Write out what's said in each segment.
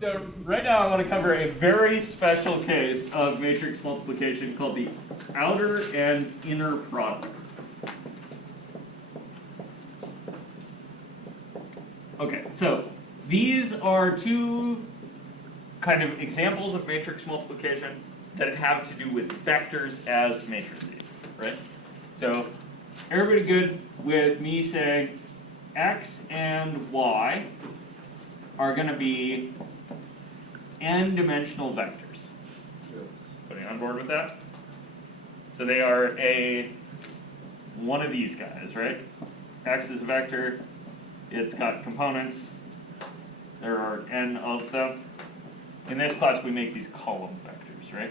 So right now I want to cover a very special case of matrix multiplication called the outer and inner products. Okay, so these are two kind of examples of matrix multiplication that have to do with vectors as matrices, right? So everybody good with me saying x and y are going to be n-dimensional vectors? Putting on board with that? So they are one of these guys, right? X is a vector, it's got components, there are n of them. In this class we make these column vectors, right?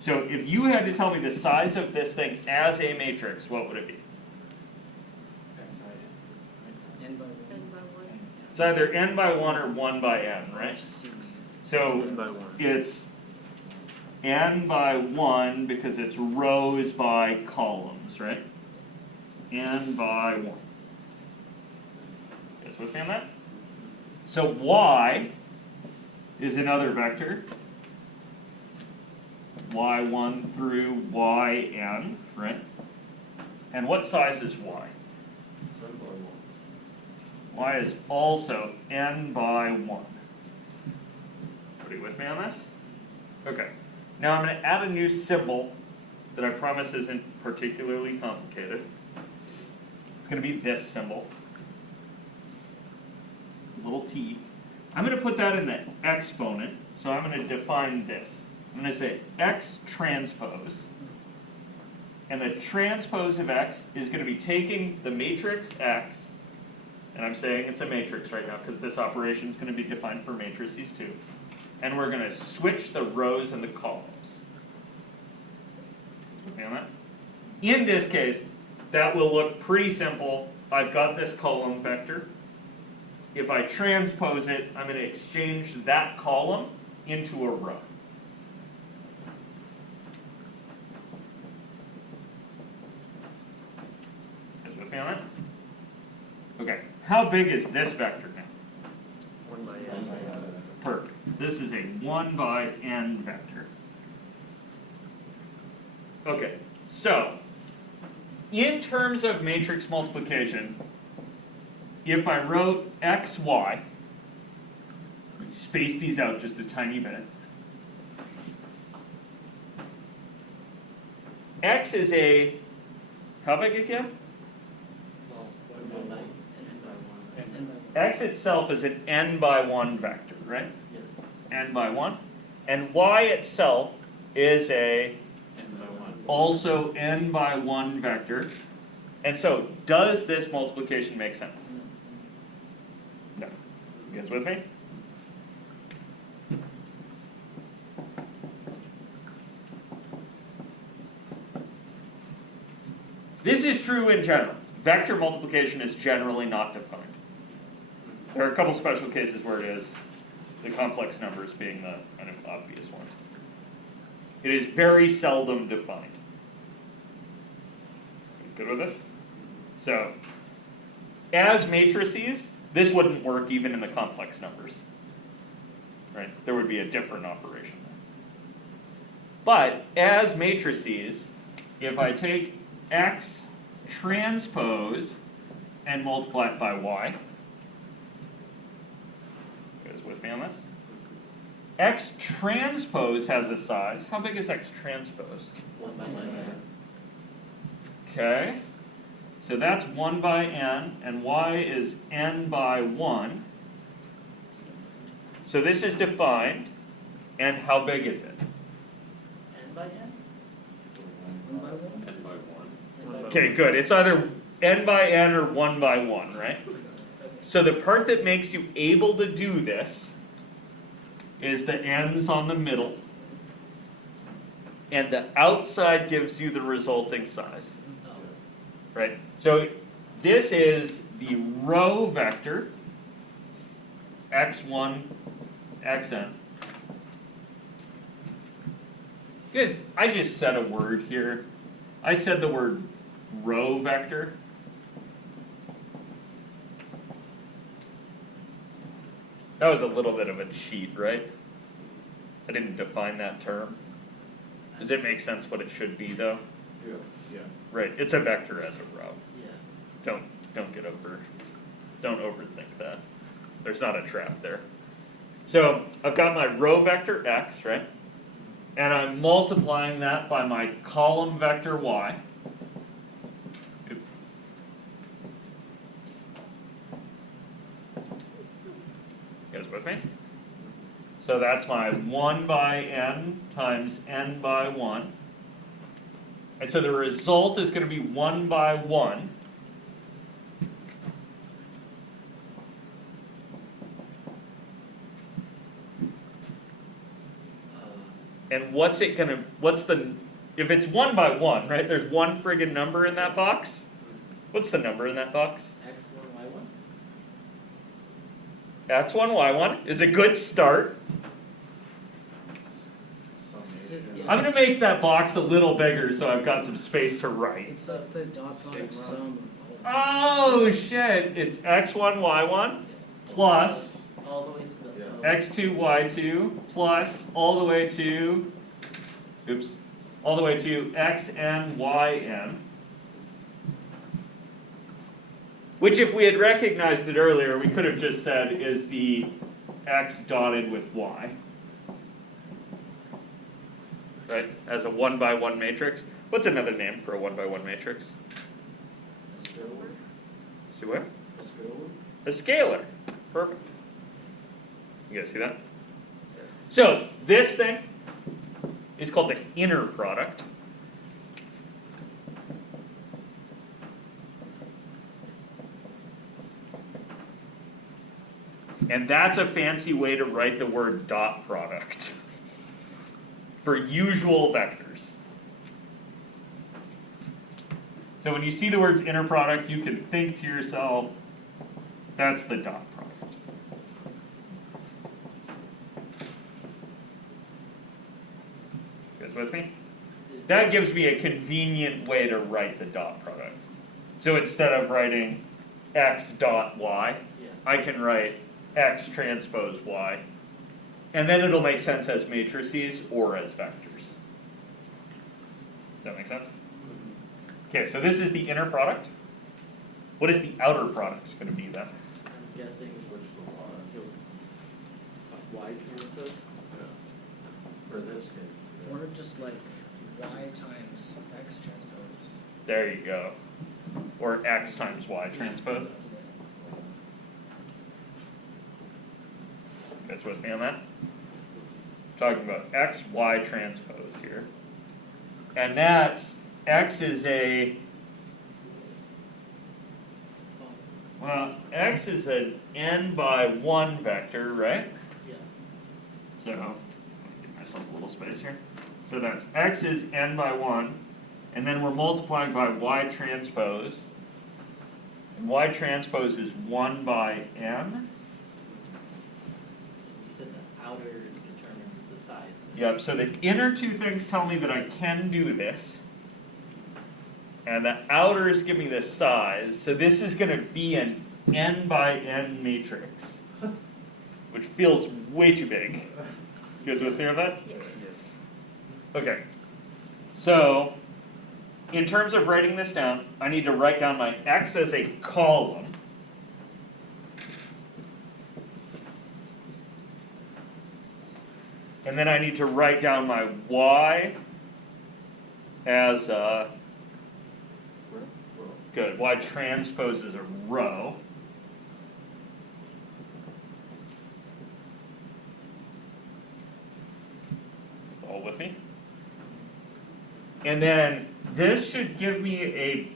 So if you had to tell me the size of this thing as a matrix, what would it be? It's either n by 1 or 1 by n, right? So it's n by 1 because it's rows by columns, right? N by 1. You guys with me on that? So y is another vector. y1 through yn, right? And what size is y? Y is also n by 1. Are you with me on this? Okay. Now I'm going to add a new symbol that I promise isn't particularly complicated. It's going to be this symbol. Little t. I'm going to put that in the exponent, so I'm going to define this. I'm going to say x transpose, and the transpose of x is going to be taking the matrix x, and I'm saying it's a matrix right now because this operation is going to be defined for matrices too, and we're going to switch the rows and the columns. Okay on that? In this case, that will look pretty simple. I've got this column vector. If I transpose it, I'm going to exchange that column into a row. You guys with me on that? Okay. How big is this vector now? 1 by n. Perfect. This is a 1 by n vector. Okay. So, in terms of matrix multiplication, if I wrote xy, space these out just a tiny bit, x is a, how big again? X itself is an n by 1 vector, right? Yes. N by 1. And y itself is a also n by 1 vector. And so, does this multiplication make sense? No. You guys with me? This is true in general. Vector multiplication is generally not defined. There are a couple special cases where it is, the complex numbers being the kind of obvious one. It is very seldom defined. You good with this? So, as matrices, this wouldn't work even in the complex numbers. Right? There would be a different operation. But as matrices, if I take x transpose and multiply it by y, you guys with me on this? X transpose has a size. How big is X transpose? 1 by n. Okay. So that's 1 by n, and y is n by 1. So this is defined, and how big is it? N by n? 1 by 1? N by 1. Okay, good. It's either n by n or 1 by 1, right? So the part that makes you able to do this is the n's on the middle, and the outside gives you the resulting size. Right? So this is the row vector, x1, xn. Guys, I just said a word here. I said the word row vector. That was a little bit of a cheat, right? I didn't define that term. Does it make sense what it should be though? Yeah. Yeah. Right, it's a vector as a row. Yeah. Don't overthink that. There's not a trap there. So I've got my row vector x, right? And I'm multiplying that by my column vector y. Oops. You guys with me? So that's my 1 by n times n by 1. And so the result is going to be 1 by 1. And what's it gonna, if it's 1 by 1, right, there's one friggin' number in that box. What's the number in that box? X1, Y1? X1, Y1 is a good start. I'm gonna make that box a little bigger so I've got some space to write. It's the dot product sum. Oh shit, it's X1, Y1 plus All the way to the X2, Y2 plus all the way to, oops, all the way to Xn, Yn. Which if we had recognized it earlier, we could have just said is the X dotted with Y. Right, as a 1 by 1 matrix. What's another name for a 1 by 1 matrix? A scalar? See what? A scalar? A scalar. Perfect. You guys see that? So this thing is called the inner product. And that's a fancy way to write the word dot product for usual vectors. So when you see the words inner product, you can think to yourself, that's the dot product. You guys with me? That gives me a convenient way to write the dot product. So instead of writing x dot y, I can write x transpose y. And then it'll make sense as matrices or as vectors. Does that make sense? Okay, so this is the inner product. What is the outer product going to be then? I'm guessing Switch the Y. Y transpose. Yeah. For this case. Or just like y times x transpose. There you go. Or x times y transpose. You guys with me on that? Talking about x, y transpose here. And that's, x is a, well, x is an n by 1 vector, right? Yeah. So, let me give myself a little space here. So that's x is n by 1, and then we're multiplying by y transpose. And y transpose is 1 by n. You said the outer determines the size. Yep, so the inner two things tell me that I can do this. And the outers give me the size. So this is going to be an n by n matrix. Which feels way too big. You guys with me on that? Yes. Okay. So, in terms of writing this down, I need to write down my x as a column. And then I need to write down my y as a, good, y transpose is a row. It's all with me? And then this should give me a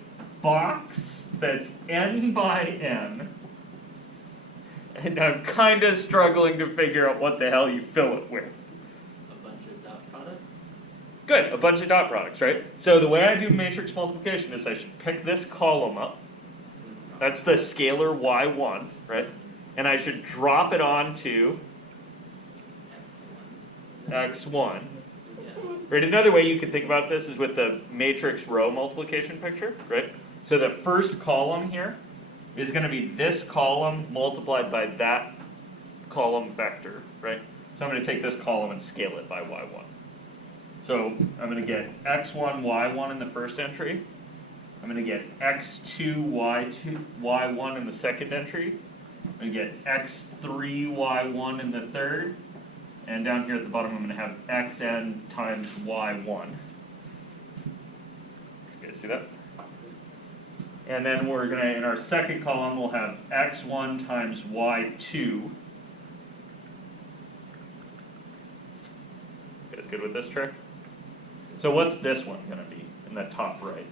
box that's n by n. And I'm kind of struggling to figure out what the hell you fill it with. A bunch of dot products. Good, a bunch of dot products, right? So the way I do matrix multiplication is I should pick this column up. That's the scalar y1, right? And I should drop it onto x1. Yeah. Right, another way you could think about this is with the matrix row multiplication picture, right? So the first column here is going to be this column multiplied by that column vector, right? So I'm gonna take this column and scale it by y1. So I'm gonna get x1, y1 in the first entry. I'm gonna get x2, y1 in the second entry. I'm gonna get x3, y1 in the third. And down here at the bottom, I'm gonna have xn times y1. You guys see that? And then we're gonna, in our second column, we'll have x1 times y2. You guys good with this trick? So what's this one gonna be in the top right?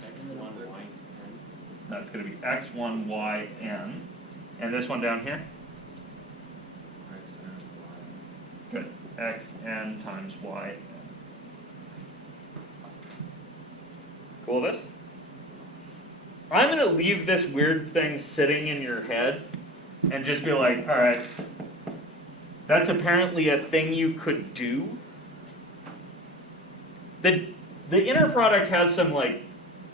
X1, Y, N. That's gonna be x1, y, n. And this one down here? X and Y. Good. xn times y. Cool with this? I'm gonna leave this weird thing sitting in your head and just be like, alright, that's apparently a thing you could do. The inner product has some like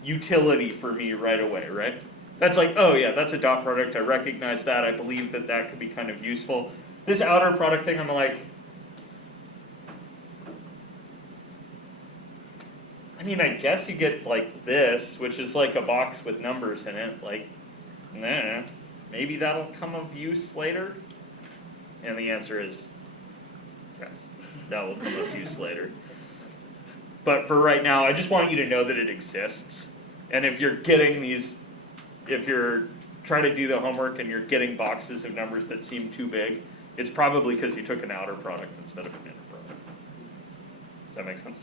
utility for me right away, right? That's like, oh yeah, that's a dot product, I recognize that, I believe that that could be kind of useful. This outer product thing, I'm like, I mean, I guess you get like this, which is like a box with numbers in it, like, nah, maybe that'll come of use later? And the answer is, yes, that will come of use later. But for right now, I just want you to know that it exists. And if you're getting these, if you're trying to do the homework and you're getting boxes of numbers that seem too big, it's probably because you took an outer product instead of an inner product. Does that make sense?